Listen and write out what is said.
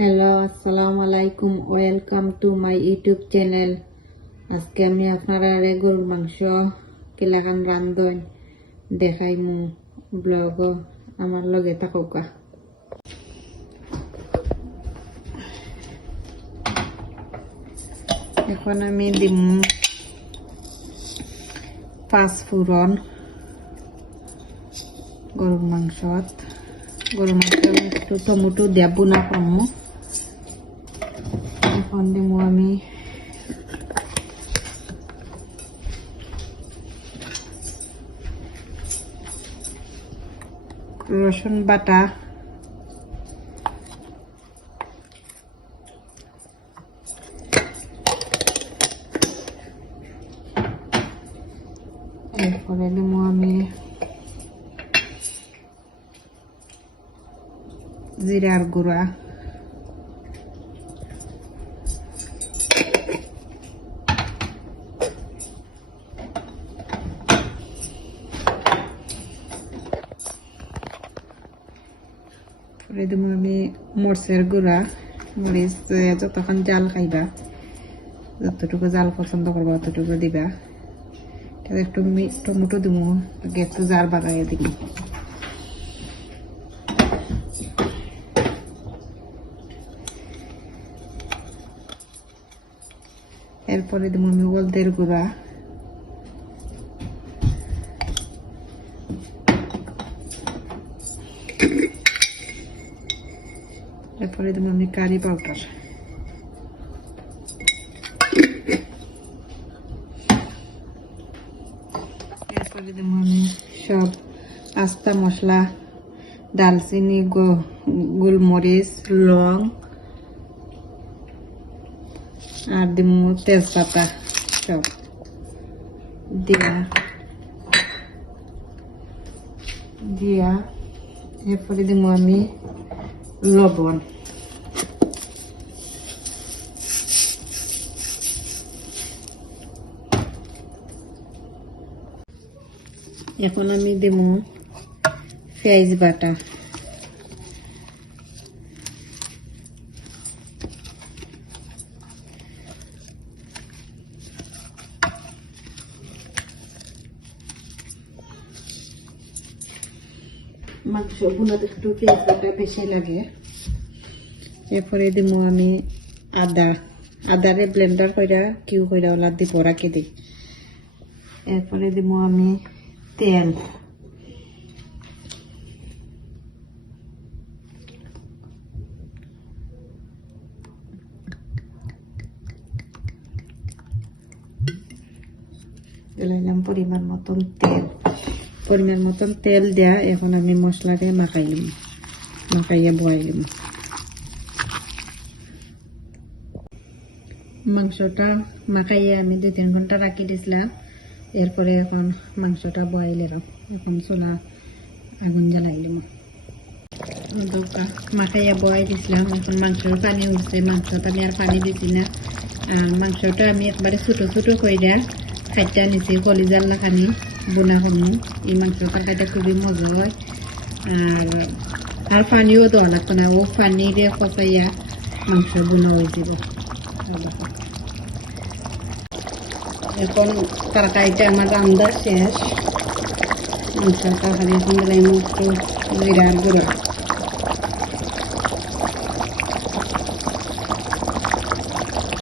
Hello, আসসালামু আলাইকুম। Welcome to my YouTube channel. আজকে আমি আপনারা গরুর মাংস কিলাকান রান্ধন দেখাইমু ব্লগ। আমার লগে থাকুকা। এখন আমি দিম পাঁচফোড়ন গরুর মাংসত। গরুর মাংস একটু টমেটো দিয়া বুনা করমু। এখন দিমু আমি রসুন বাটা, এরপরে দিমু আমি জিরার গুঁড়া, পরে দিব আমি মরিচের গুঁড়া। মরিচ যতক্ষণ জাল খাইবা, যতটুকু জাল পছন্দ করবা ততটুকু দিবা। একটু টমেটো দিব, একটু জাল বাগাইয়ে দিব। এরপরে দিব আমি হলদের গুঁড়া, এরপরে দিব আমি কারি পাউডার, এরপরে দিব আমি সব আস্তা মশলা, দালচিনি, গোলমরিচ, লং আর দিব তেজপাতা সব দিয়া এরপরে দিব আমি লবণ। এখন আমি দিব পেঁয়াজ বাটা, মাংস গুলোতে একটু পেঁয়াজ বাটা বেশি লাগে। এরপরে দিব আমি আদারে ব্লেন্ডার কইরা কিউ কইরা ওলা দিব রাখি দিই। এরপরে দিব আমি তেল, দিলাম পরিমাণ মতন তেল দেয়া। এখন আমি মশলাকে মাখাইয়া বয়াইলাম। মাংসটা মাখাইয়া আমি 2-3 ঘন্টা রাখি দিছিলাম। এরপরে এখন মাংসটা বয়াইলাম। এখন চুলা আগুন জ্বালাইলাম। মাখাইয়া বয়াই দিছিলাম। এখন মাংসের পানি উঠছে। মাংসটা আমি আর পানি দিছি না। মাংসটা আমি একবারে ছোট ছোট কইরা কাইটা নিছি। কলিজার লাখানি বোনা করমু। এই মাংস তরকারিটা খুবই মজা হয়। আর পানিও দেওয়া লাগতো না। ও পানি দিয়ে কষাইয়া মাংস বোনা হয়ে যাব। এখন তরকারিটা আমার রান্না শেষ। মাংসটা খালি এখন দিলাম একটু জিরার গুঁড়ো।